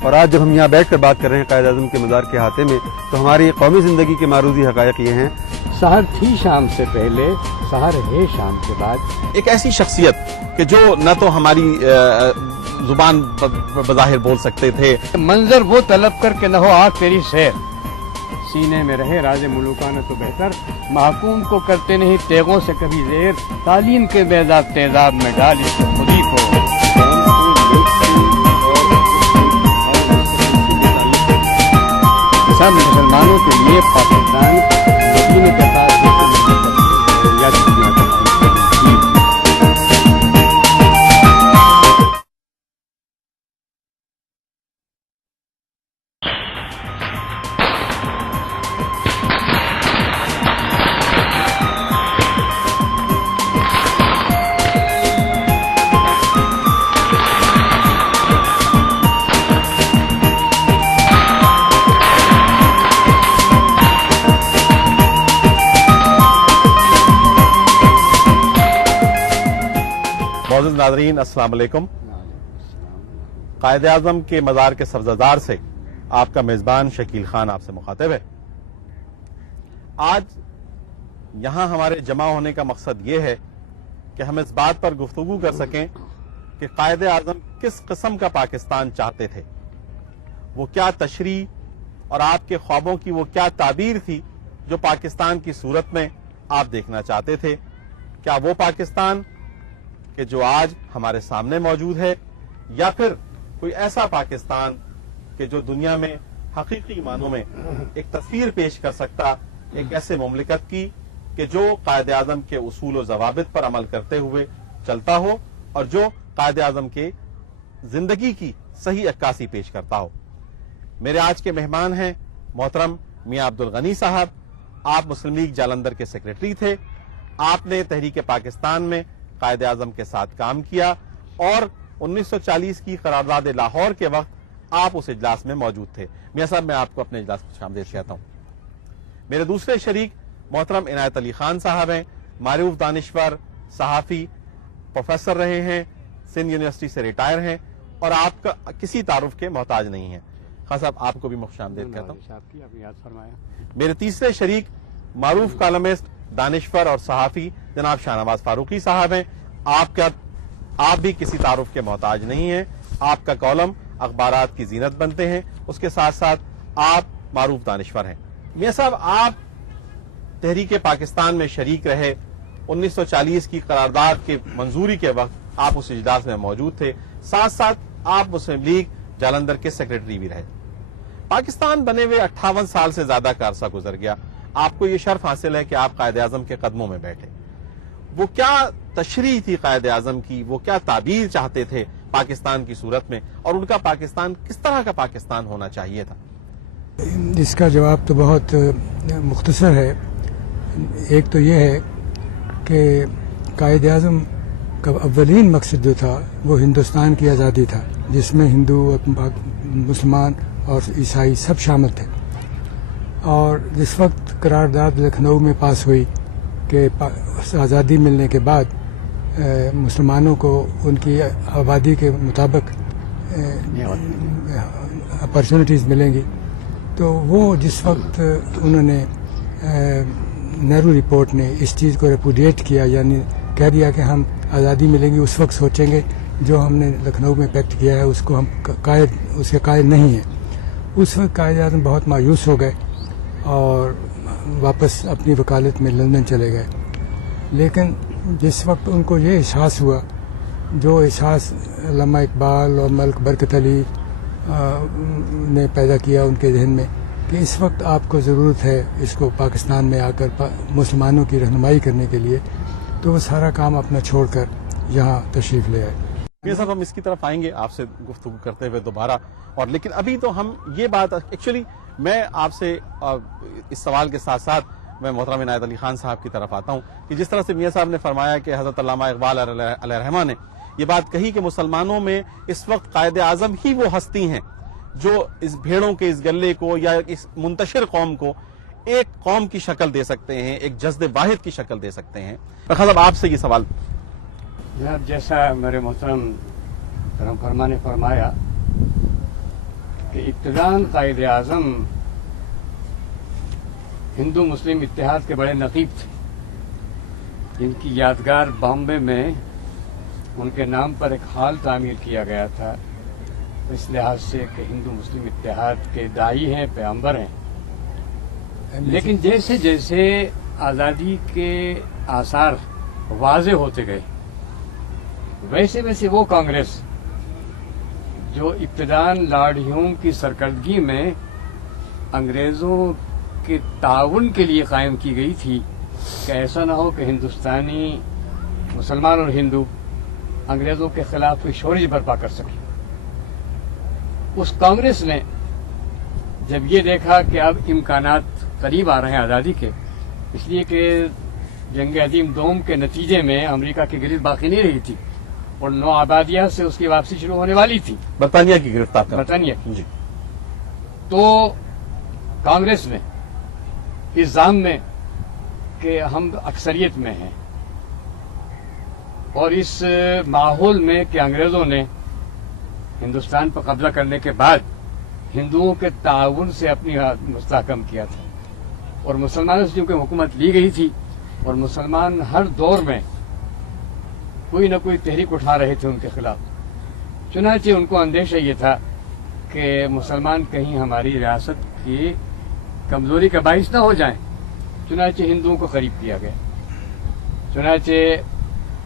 اور آج جب ہم یہاں بیٹھ کر بات کر رہے ہیں قائد اعظم کے مزار کے احاطے میں تو ہماری قومی زندگی کے معروضی حقائق یہ ہیں. سحر تھی شام سے پہلے، سحر ہے شام کے بعد. ایک ایسی شخصیت کہ جو نہ تو ہماری زبان بظاہر بول سکتے تھے. منظر وہ طلب کر کے نہ ہو آنکھ تیری سیر، سینے میں رہے راز ملوکانہ تو بہتر. محکوم کو کرتے نہیں تیغوں سے کبھی زیر، تعلیم کے بیضاب تیزاب میں ڈال اس کو خود ہی کو. سب مسلمانوں کے لیے پاکستان مدینے کے ساتھ معزز ناظرین السلام علیکم. قائد اعظم کے مزار کے سبززار سے آپ کا میزبان شکیل خان آپ سے مخاطب ہے. آج یہاں ہمارے جمع ہونے کا مقصد یہ ہے کہ ہم اس بات پر گفتگو کر سکیں کہ قائد اعظم کس قسم کا پاکستان چاہتے تھے، وہ کیا تشریح اور آپ کے خوابوں کی وہ کیا تعبیر تھی جو پاکستان کی صورت میں آپ دیکھنا چاہتے تھے. کیا وہ پاکستان کہ جو آج ہمارے سامنے موجود ہے، یا پھر کوئی ایسا پاکستان کہ جو دنیا میں حقیقی معنوں میں ایک تصویر پیش کر سکتا ایک ایسے مملکت کی کہ جو قائد اعظم کے اصول و ضوابط پر عمل کرتے ہوئے چلتا ہو اور جو قائد اعظم کے زندگی کی صحیح عکاسی پیش کرتا ہو. میرے آج کے مہمان ہیں محترم میاں عبدالغنی صاحب. آپ مسلم لیگ جالندھر کے سیکریٹری تھے. آپ نے تحریک پاکستان میں قائد اعظم کے ساتھ کام کیا اور 1940 کی قرارداد لاہور کے وقت آپ اس اجلاس میں موجود تھے. میاں صاحب میں آپ کو اپنے اجلاس میں خوش کہتا ہوں. میرے دوسرے شریک محترم عنایت علی خان صاحب ہیں، معروف دانشور، صحافی، پروفیسر رہے ہیں، سندھ یونیورسٹی سے ریٹائر ہیں اور آپ کا کسی تعارف کے محتاج نہیں ہیں. خان صاحب آپ کو بھی خوش آمدید کہتا ہوں. میرے تیسرے شریک معروف کالمسٹ، دانشور اور صحافی جناب شاہ نواز فاروقی صاحب ہیں. آپ بھی کسی تعارف کے محتاج نہیں ہیں. آپ کا کالم اخبارات کی زینت بنتے ہیں، اس کے ساتھ ساتھ آپ معروف دانشور ہیں. میاں صاحب آپ تحریک پاکستان میں شریک رہے. 1940 کی قرارداد کے منظوری کے وقت آپ اس اجلاس میں موجود تھے. ساتھ ساتھ آپ مسلم لیگ جالندھر کے سیکریٹری بھی رہے. پاکستان بنے ہوئے 58 سال سے زیادہ کا عرصہ گزر گیا. آپ کو یہ شرف حاصل ہے کہ آپ قائد اعظم کے قدموں میں بیٹھے. وہ کیا تشریح تھی قائد اعظم کی، وہ کیا تعبیر چاہتے تھے پاکستان کی صورت میں، اور ان کا پاکستان کس طرح کا پاکستان ہونا چاہیے تھا؟ اس کا جواب تو بہت مختصر ہے. ایک تو یہ ہے کہ قائد اعظم کا اولین مقصد جو تھا وہ ہندوستان کی آزادی تھا، جس میں ہندو، مسلمان اور عیسائی سب شامل تھے. اور جس وقت قرارداد لکھنؤ میں پاس ہوئی کہ آزادی ملنے کے بعد مسلمانوں کو ان کی آبادی کے مطابق اپرچونٹیز ملیں گی، تو وہ جس وقت انہوں نے نہرو رپورٹ نے اس چیز کو ریپوڈیٹ کیا، یعنی کہہ دیا کہ ہم آزادی ملیں گی اس وقت سوچیں گے، جو ہم نے لکھنؤ میں پیکٹ کیا ہے اس کو ہم اس کے قائل نہیں ہیں. اس وقت قائد اعظم بہت مایوس ہو گئے اور واپس اپنی وکالت میں لندن چلے گئے. لیکن جس وقت ان کو یہ احساس ہوا، جو احساس علامہ اقبال اور ملک برکت علی نے پیدا کیا ان کے ذہن میں، کہ اس وقت آپ کو ضرورت ہے اس کو پاکستان میں آ کر مسلمانوں کی رہنمائی کرنے کے لیے، تو وہ سارا کام اپنا چھوڑ کر یہاں تشریف لے آئے. میاں صاحب ہم اس کی طرف آئیں گے آپ سے گفتگو کرتے ہوئے دوبارہ، اور لیکن ابھی تو ہم یہ بات ایکچولی میں آپ سے اس سوال کے ساتھ ساتھ میں محترم عنایت علی خان صاحب کی طرف آتا ہوں کہ جس طرح سے میاں صاحب نے فرمایا کہ حضرت علامہ اقبال علیہ الرحمہ نے یہ بات کہی کہ مسلمانوں میں اس وقت قائد اعظم ہی وہ ہستی ہیں جو اس بھیڑوں کے اس گلے کو یا اس منتشر قوم کو ایک قوم کی شکل دے سکتے ہیں، ایک جسد واحد کی شکل دے سکتے ہیں. صاحب آپ سے یہ سوال. جناب جیسا میرے محترم فرما نے فرمایا इब्तिदान कायद आज़म हिंदू मुस्लिम इत्तेहाद के बड़े नकीब थे। इनकी यादगार बॉम्बे में उनके नाम पर एक हॉल तामीर किया गया था, इस लिहाज से कि हिंदू मुस्लिम इत्तेहाद के दाई हैं, पैगंबर हैं। लेकिन जैसे जैसे आज़ादी के आसार वाज़े होते गए, वैसे वैसे वो कांग्रेस जो इब्तिदान लॉर्ड ह्यूम की सरकर्दगी में अंग्रेज़ों के ताउन के लिए कायम की गई थी कि ऐसा ना हो कि हिंदुस्तानी मुसलमान और हिंदू अंग्रेज़ों के खिलाफ कोई शोरश बर्पा कर सके। उस कांग्रेस ने जब ये देखा कि अब इम्कानात करीब आ रहे हैं आज़ादी के, इसलिए कि जंग अजीम दोम के नतीजे में अमेरिका की गिरफ्त बाकी नहीं रही थी और नौ आबादियात से उसकी वापसी शुरू होने वाली थी, बरतानिया की गिरफ्तार कर बरतानिया की। जी। तो कांग्रेस ने इस जाम में कि हम अक्सरियत में हैं और इस माहौल में कि अंग्रेजों ने हिंदुस्तान पर कब्जा करने के बाद हिंदुओं के ताउन से अपनी मुस्तहकम किया था और मुसलमानों से चूंकि हुकूमत ली गई थी और मुसलमान हर दौर में कोई न कोई तहरीक उठा रहे थे उनके खिलाफ, चुनांचे उनको अंदेशा ये था कि मुसलमान कहीं हमारी रियासत की कमजोरी का बाइस न हो जाए, चुनांचे हिंदुओं को करीब किया गया। चुनांचे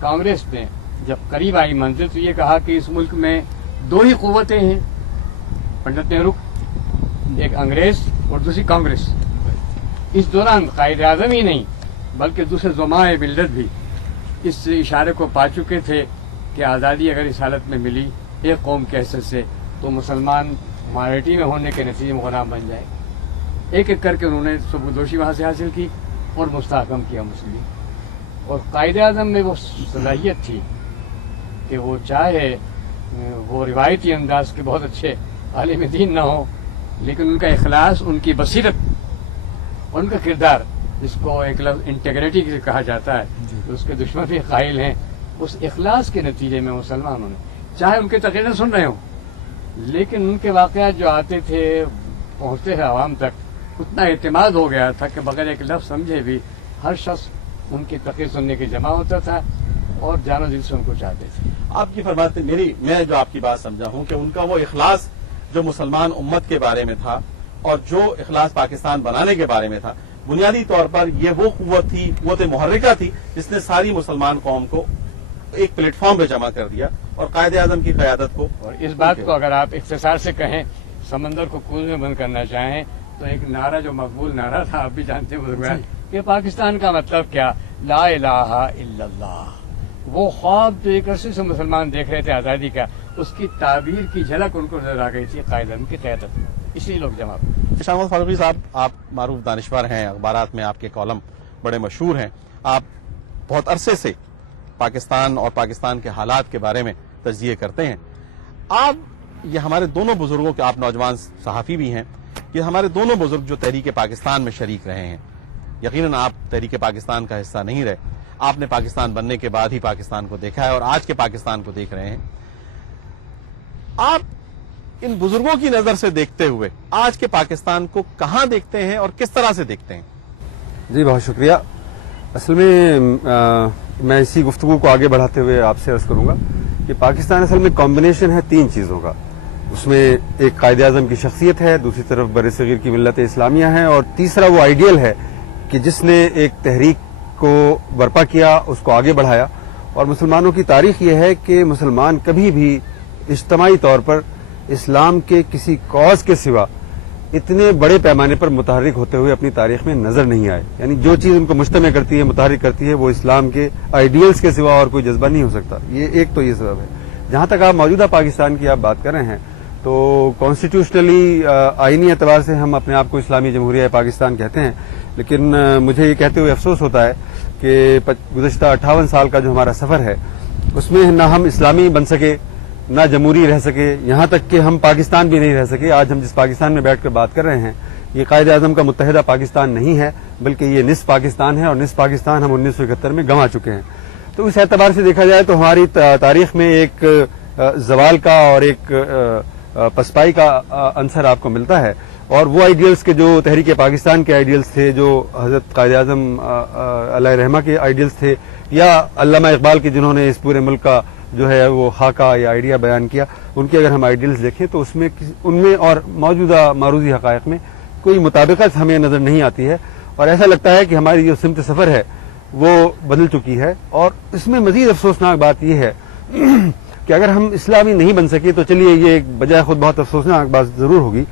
कांग्रेस ने जब करीब आई मंजिल तो ये कहा कि इस मुल्क में दो ही कुव्वतें हैं, पंडित नेहरू, एक अंग्रेज और दूसरी कांग्रेस। इस दौरान कायद आज़म ही नहीं बल्कि दूसरे ज़ुमाए मिल्लत भी इस इशारे को पा चुके थे कि आज़ादी अगर इस हालत में मिली एक कौम के हैसियत से तो मुसलमान माइनॉरिटी में होने के नतीजे में गुलाम बन जाए। एक एक करके उन्होंने सुबुदोशी वहाँ से हासिल की और मुस्तहकम किया मुस्लिम। और कायद आज़म में वो सलाहियत थी कि वो चाहे वो रिवायती अंदाज के बहुत अच्छे आलिम दीन न हो, लेकिन उनका इखलास, उनकी बसीरत, उनका किरदार, जिसको एक लफ्ज़ इंटेग्रिटी कहा जाता है, तो उसके दुश्मन भी कायल हैं, उस इखलास के नतीजे में मुसलमानों ने, चाहे उनके तकरीरें सुन रहे हों, लेकिन उनके वाक़यात जो आते थे पहुँचते थे आवाम तक, उतना एतमाद हो गया था कि बगैर एक लफ्ज़ समझे भी हर शख्स उनकी तकरीर सुनने के जमा होता था और जानो दिल से उनको चाहते थे। आपकी फरमाते मैं जो आपकी बात समझा हूं कि उनका वो इखलास जो मुसलमान उम्मत के बारे में था और जो इखलास पाकिस्तान बनाने के बारे में था, बुनियादी तौर पर ये वो कुव्वत थी, कुव्वत मुहर्रिका थी जिसने सारी मुसलमान कौम को एक प्लेटफॉर्म पे जमा कर दिया और कायद आज़म की क़यादत को। और इस बात को अगर आप इख्तिसार से कहें, समंदर को कूद में बंद करना चाहें, तो एक नारा जो मकबूल नारा था, आप भी जानते हैं कि पाकिस्तान का मतलब क्या, ला इलाहा इल्लल्लाह। वो ख्वाब जो एक अरसे से मुसलमान देख रहे थे आज़ादी का, उसकी ताबीर की झलक उनको नजर आ गई थी कायद आज़म की क़यादत में, इसलिए लोग जमा हुए। शामत फारूकी साहब, आप मारूफ दानिशवर हैं, अखबारात में आपके कॉलम बड़े मशहूर हैं, आप बहुत अरसे से पाकिस्तान और पाकिस्तान के हालात के बारे में तज्जिए करते हैं। आप ये हमारे दोनों बुजुर्गों के, आप नौजवान सहाफ़ी भी हैं, ये हमारे दोनों बुजुर्ग जो तहरीक पाकिस्तान में शरीक रहे हैं, यकीनन आप तहरीक पाकिस्तान का हिस्सा नहीं रहे, आपने पाकिस्तान बनने के बाद ही पाकिस्तान को देखा है और आज के पाकिस्तान को देख रहे हैं। आप इन बुजुर्गों की नजर से देखते हुए आज के पाकिस्तान को कहां देखते हैं और किस तरह से देखते हैं? जी बहुत शुक्रिया। असल में मैं इसी गुफ्तगू को आगे बढ़ाते हुए आपसे अर्ज करूंगा कि पाकिस्तान असल में कॉम्बिनेशन है तीन चीज़ों का। उसमें एक कायद आज़म की शख्सियत है, दूसरी तरफ बर-ए-सग़ीर की मिल्लत इस्लामिया है और तीसरा वो आइडियल है कि जिसने एक तहरीक को बर्पा किया, उसको आगे बढ़ाया। और मुसलमानों की तारीख ये है कि मुसलमान कभी भी इज्तमाई तौर पर इस्लाम के किसी कॉज के सिवा इतने बड़े पैमाने पर मुतहर्रिक होते हुए अपनी तारीख में नजर नहीं आए। यानी जो चीज़ उनको मुश्तमिल करती है, मुतहर्रिक करती है, वो इस्लाम के आइडियल्स के सिवा और कोई जज्बा नहीं हो सकता। ये एक तो ये सबब है। जहां तक आप मौजूदा पाकिस्तान की आप बात कर रहे हैं, तो कॉन्स्टिट्यूशनली आईनी एतबार से हम अपने आप को इस्लामी जमहूरिया पाकिस्तान कहते हैं, लेकिन मुझे ये कहते हुए अफसोस होता है कि गुज़श्ता 58 साल का जो हमारा सफर है उसमें न हम इस्लामी बन सके, न जमहूरी रह सके, यहाँ तक कि हम पाकिस्तान भी नहीं रह सके। आज हम जिस पाकिस्तान में बैठकर बात कर रहे हैं, ये कायद आज़म का मुत्तहिदा पाकिस्तान नहीं है, बल्कि ये निस्फ पाकिस्तान है और निस्फ पाकिस्तान हम 1971 में गंवा चुके हैं। तो इस एतबार से देखा जाए तो हमारी तारीख में एक जवाल का और एक पसपाई का अंसर आपको मिलता है। और वो आइडियल्स के जो तहरीक पाकिस्तान के आइडियल्स थे, जो हजरत कायद आज़म अलैहि रहमा के आइडियल्स थे, या अल्लामा इकबाल के जिन्होंने इस पूरे मुल्क का जो है वो खाका या आइडिया बयान किया, उनके अगर हम आइडियल्स देखें तो उसमें उनमें और मौजूदा मारूजी हकायक में कोई मुताबिकत हमें नजर नहीं आती है। और ऐसा लगता है कि हमारी जो सिमत सफर है वो बदल चुकी है। और इसमें मजीद अफसोसनाक बात यह है कि अगर हम इस्लामी नहीं बन सके तो चलिए ये एक बजाय खुद बहुत अफसोसनाक बात जरूर होगी।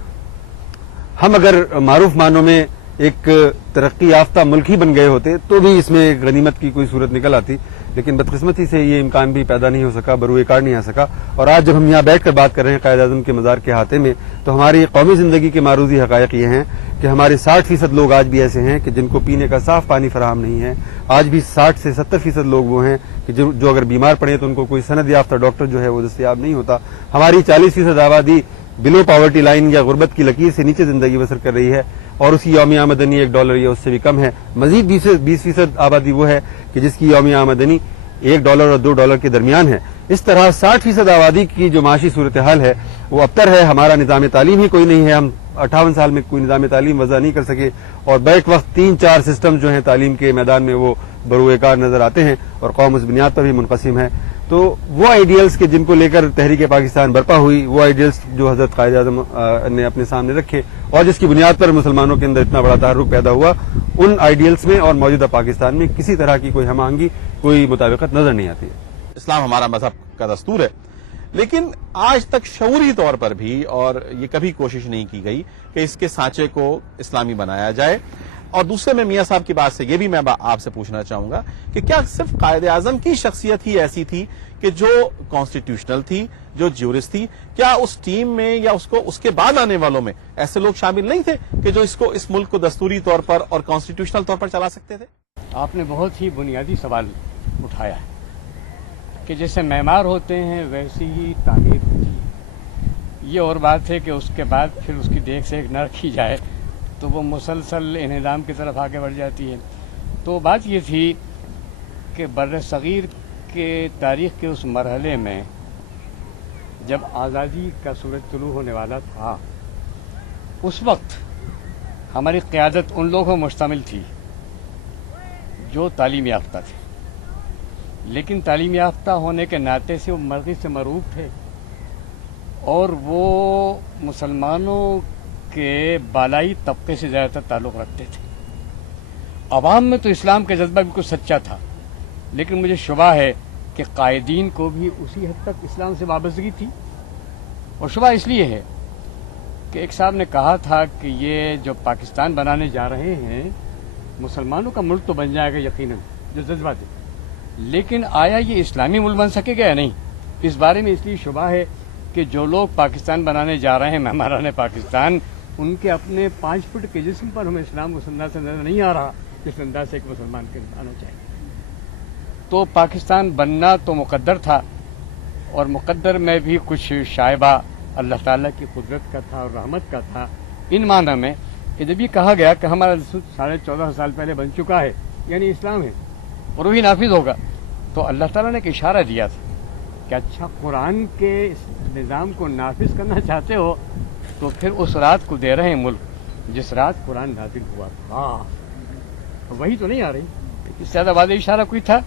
हम अगर मारूफ मानों में एक तरक्की याफ्ता मुल्क ही बन गए होते तो भी इसमें एक गनीमत की कोई सूरत निकल आती, लेकिन बदकिस्मती से ये इम्कान भी पैदा नहीं हो सका, बरूए कार नहीं आ सका। और आज जब हम यहाँ बैठकर बात कर रहे हैं कायद आज़म के मज़ार के हाथे में, तो हमारी कौमी जिंदगी के मारूजी हकायक ये हैं कि हमारे 60% लोग आज भी ऐसे हैं कि जिनको पीने का साफ पानी फराहम नहीं है। आज भी 60 से 70% लोग वो हैं कि जो अगर बीमार पड़े तो उनको कोई सनद याफ्ता डॉक्टर जो है वो दस्तयाब नहीं होता। हमारी 40% आबादी बिलो पॉवर्टी लाइन या गुर्बत की लकीर से नीचे जिंदगी बसर कर रही है और उसकी यौमी आमदनी $1 या उससे भी कम है। मजीद 20% आबादी वो है कि जिसकी यौमी आमदनी $1 और $2 के दरमियान है। इस तरह 60% आबादी की जो माशी सूरत हाल है वो अबतर है। हमारा निज़ाम तालीम ही कोई नहीं है, हम 58 साल में कोई निज़ाम तालीम वज़ा नहीं कर सके और बैक वक्त 3-4 सिस्टम जो हैं तालीम के मैदान में वो बरूए कार नजर आते हैं और कौम उस बुनियाद पर भी मुनक़सिम है। तो वो आइडियल्स के जिनको लेकर तहरीक पाकिस्तान बर्पा हुई, वो आइडियल्स जो हजरत कायद आज़म ने अपने सामने रखे और जिसकी बुनियाद पर मुसलमानों के अंदर इतना बड़ा तहर्रुक पैदा हुआ, उन आइडियल्स में और मौजूदा पाकिस्तान में किसी तरह की कोई हम आहंगी, कोई मुताबिकत नजर नहीं आती है। इस्लाम हमारा मजहब का दस्तूर है, लेकिन आज तक शऊरी तौर पर भी और ये कभी कोशिश नहीं की गई कि इसके सांचे को इस्लामी बनाया जाए। और दूसरे में मियां साहब की बात से ये भी मैं आपसे पूछना चाहूंगा कि क्या सिर्फ कायद आज़म की शख्सियत ही ऐसी थी कि जो कॉन्स्टिट्यूशनल थी, जो ज्यूरिस्ट थी, क्या उस टीम में या उसके बाद आने वालों में ऐसे लोग शामिल नहीं थे कि जो इस मुल्क को दस्तूरी तौर पर और कॉन्स्टिट्यूशनल तौर पर चला सकते थे? आपने बहुत ही बुनियादी सवाल उठाया है कि जैसे मेमार होते हैं वैसी ही तामीर होती है। ये और बात है कि उसके बाद फिर उसकी देख रेख न रखी जाए तो वो मुसलसल इन्हिदाम की तरफ आगे बढ़ जाती है। तो बात ये थी कि बर्र सगीर के तारीख़ के उस मरहले में जब आज़ादी का सूरज तुलू होने वाला था, उस वक्त हमारी क़यादत उन लोगों में मुश्तमिल थी जो तालीम याफ्ता थे, लेकिन तालीम याफ्ता होने के नाते से वो मर्गी से मरूब थे और वो मुसलमानों के बालाई तबके से ज़्यादातर ताल्लुक़ रखते थे। अवाम में तो इस्लाम का जज्बा बिल्कुल सच्चा था, लेकिन मुझे शुबा है कि कायदीन को भी उसी हद तक इस्लाम से वाबस्तगी थी। और शुबा इसलिए है कि एक साहब ने कहा था कि ये जो पाकिस्तान बनाने जा रहे हैं मुसलमानों का मुल्क तो बन जाएगा यकीनन, जो जज्बा थे, लेकिन आया ये इस्लामी मुल्क बन सकेगा या नहीं, इस बारे में इसलिए शुबा है कि जो लोग पाकिस्तान बनाने जा रहे हैं मेहमानाने पाकिस्तान, उनके अपने 5 फुट के जिस्म पर हमें इस्लाम उस अंदाज से नजर नहीं आ रहा जिस अंदाज से एक मुसलमान के आना चाहिए। तो पाकिस्तान बनना तो मुकद्दर था और मुकद्दर में भी कुछ शायबा अल्लाह ताला की कुदरत का था और रहमत का था, इन माना में कि जब ये कहा गया कि हमारा 14.5 साल पहले बन चुका है, यानी इस्लाम है और वही नाफिज होगा, तो अल्लाह ताला ने एक इशारा दिया था कि अच्छा कुरान के इस निज़ाम को नाफिज करना चाहते हो तो फिर उस रात को दे रहे हैं मुल्क जिस रात कुरान नाजिल हुआ था, वही तो नहीं आ रही। इससे ज़्यादा वादे इशारा कोई था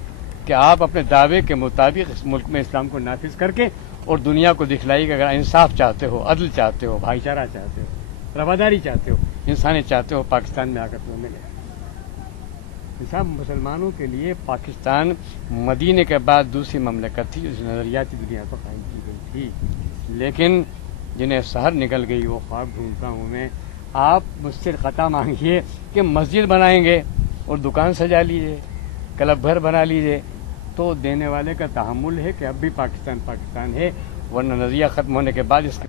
कि आप अपने दावे के मुताबिक इस मुल्क में इस्लाम को नाफिज करके और दुनिया को दिखलाई कि अगर इंसाफ चाहते हो, अदल चाहते हो, भाईचारा चाहते हो, रवादारी चाहते हो, इंसानियत चाहते हो, पाकिस्तान में आकर तुम्हें मिले। सब मुसलमानों के लिए पाकिस्तान मदीने के बाद दूसरी ममलकत थी जिस नज़रियाती दुनिया पर कायम की गई थी, लेकिन जिन्हें शहर निकल गई वो ख्वाब ढूंढता हूँ मैं। आप मुझसे ख़ता मांगिए कि मस्जिद बनाएंगे और दुकान सजा लीजिए, क्लब घर बना लीजिए, तो देने वाले का तहम्मुल है कि अब भी पाकिस्तान पाकिस्तान है, वरना नज़रिया ख़त्म होने के बाद इसके